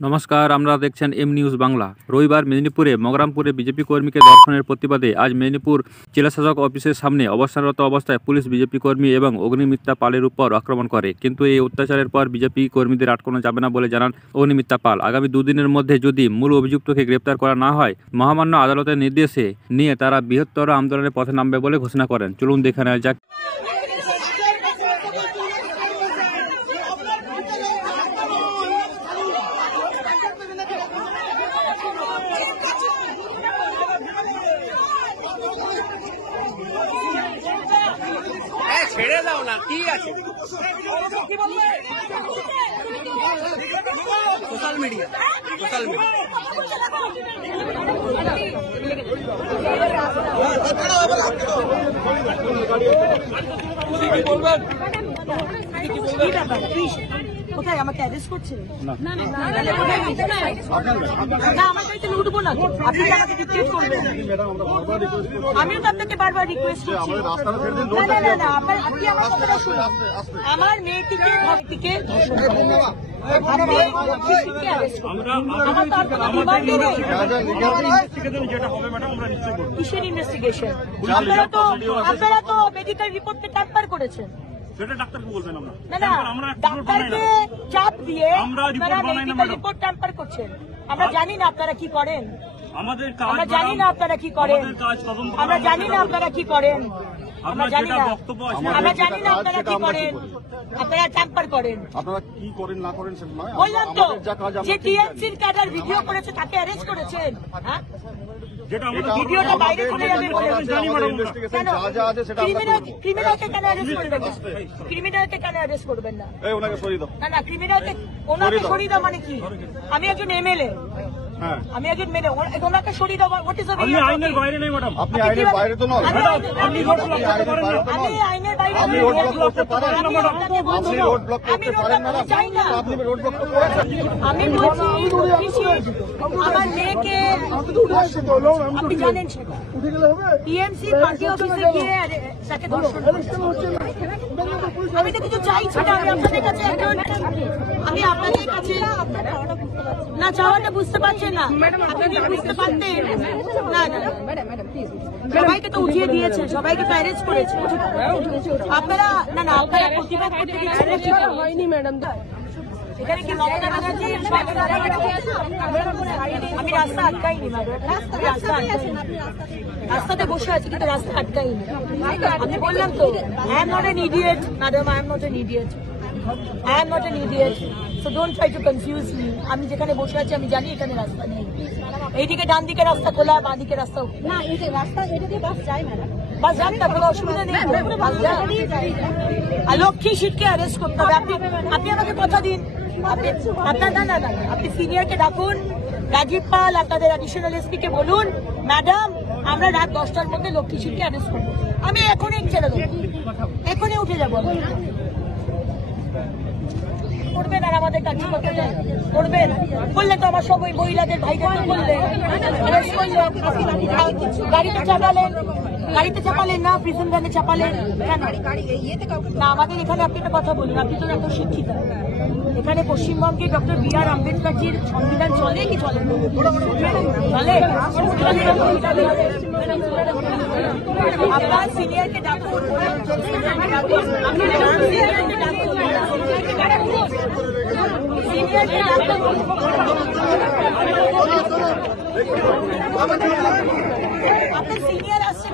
নমস্কার, আমরা দেখছেন এম নিউজ বাংলা। রবিবার মেদিনীপুরে মগরামপুরে বিজেপি কর্মীকে ধর্ষণের প্রতিবাদে আজ মেদিনীপুর জেলাশাসক অফিসের সামনে অবস্থানরত অবস্থায় পুলিশ বিজেপি কর্মী এবং অগ্নিমিত্রা পালের উপর আক্রমণ করে। কিন্তু এই অত্যাচারের পর বিজেপি কর্মীদের আটকানো যাবে না বলে জানান অগ্নিমিত্রা পাল। আগামী দুদিনের মধ্যে যদি মূল অভিযুক্তকে গ্রেপ্তার করা না হয়, মহামান্য আদালতের নির্দেশে নিয়ে তারা বৃহত্তর আন্দোলনের পথে নামবে বলে ঘোষণা করেন। চলুন দেখে নেওয়া যাক। ছেড়ে দাও না, কি আছে সোশ্যাল মিডিয়া কোথায় আমাকে অ্যারেস্ট করছে? না আমাকে তো উঠবো না, আপনি আমাকে ডিক্টেট করবেন। আমিও তো আপনাকে বারবার রিকোয়েস্ট করছি, না আপনি আমার কথাটা শুনুন। আমার মেয়েটিকে ভক্তিকে কিসের ইনভেস্টিগেশন? আপনারা তো মেডিকেল রিপোর্টকে ট্যাম্পার করেছেন। ডাক্তারকে চাপ দিয়ে আপনারা মেডিকেল রিপোর্ট ট্যাম্পার করছেন। আমরা জানি না আপনারা কি করেন, আমরা জানি না আপনারা কি করেন, আমরা জানি না আপনারা কি করেন, আমরা জানি না আপনারা কি করেন, আপনারা ট্যাম্পার করেন। আপনারা কি করেন না করেন সেটা নয়, বললাম তো যে টিএমসির ক্যাডার ভিডিও করেছে তাকে অ্যারেস্ট করেছেন। হ্যাঁ, ভিডিওটা বাইরে চলে যাবে বলে ক্রিমিনালকে কেন অ্যারেস্ট করবেন না? ক্রিমিনালকে কেন অ্যারেস্ট করবেন না? না ক্রিমিনালকে ওনাকে সরিয়ে দাও মানে কি? আমি একজন এমএলএ, আমি একজন মেনে ওনাকে সরিয়ে দাও। আমি আইনের বাইরে নেই ম্যাডাম, আপনি আইনের বাইরে তো নয়, আমি আইনের বাইরে আপনি রোড ব্লক করতে পারেন না ম্যাডাম, আপনি রোড ব্লক করতে পারেন না, আপনি রোড ব্লক করেছেন। আমি বলছি আমার মেয়েকে আপনি জানেন সেটা টিএমসি পার্টি অফিসে গিয়ে তাকে ধর্ষণ করেছে। আমি তো কিছু চাইছি না, আমি আপনাদের কাছে আমি আপনাদের কাছে না চাওয়াটা বুঝতে পারছেন না, আপনি বুঝতে পারতেন না। সবাইকে তো উঠিয়ে দিয়েছে, সবাইকে তো অ্যারেস্ট করেছে। আপনারা আপনারা প্রতিবাদ করতে দিচ্ছেন হয়নি ম্যাডাম। এখানে কি মমতা ব্যানার্জি? আমি রাস্তা আটকাইনি ম্যাডাম, রাস্তাতে বসে আছি কিন্তু রাস্তা আটকাইনি। আমি বললাম তো I am not an idiot madam, I am not an idiot, I am not an idiot, so don't try to confuse me. আমি যেখানে বসে আছি আমি জানি এখানে রাস্তা নেই। এইদিকে ডান দিকে রাস্তা খোলা, বাঁ দিকে রাস্তা না, এই যে রাস্তা এটা দিয়ে বাস যায় ম্যাডাম, বাস যান না, কোনো অসুবিধা নেই। লক্ষ্মী সিটকে অ্যারেস্ট করতে হবে। আপনি আমাকে কথা দিন, আপনার না আপনি সিনিয়রকে ডাকুন, রাজীব পাল আপনাদের অ্যাডিশনাল এসপি কে বলুন ম্যাডাম আমরা রাত 10টার মধ্যে লক্ষ্মী সিটকে অ্যারেস্ট করবো। আমি এখনই ছেড়ে দেবো, এখনই উঠে যাবো। করবেন আর আমাদের কাছে করবেন বললে তো আমার সব ওই মহিলাদের ভাইদের বললে গাড়িতে চাপালেন না, প্রিজন ভ্যানে চাপালেন কেন? না আমাদের এখানে আপনি একটা কথা বলুন, আপনি তো এত শিক্ষিত, এখানে পশ্চিমবঙ্গে ডক্টর বি.আর. আম্বেদকরজির সংবিধান চলে কি চলে? চলে। আপনার সিনিয়রকে ডাকুন, আপনার সিনিয়র আসছে।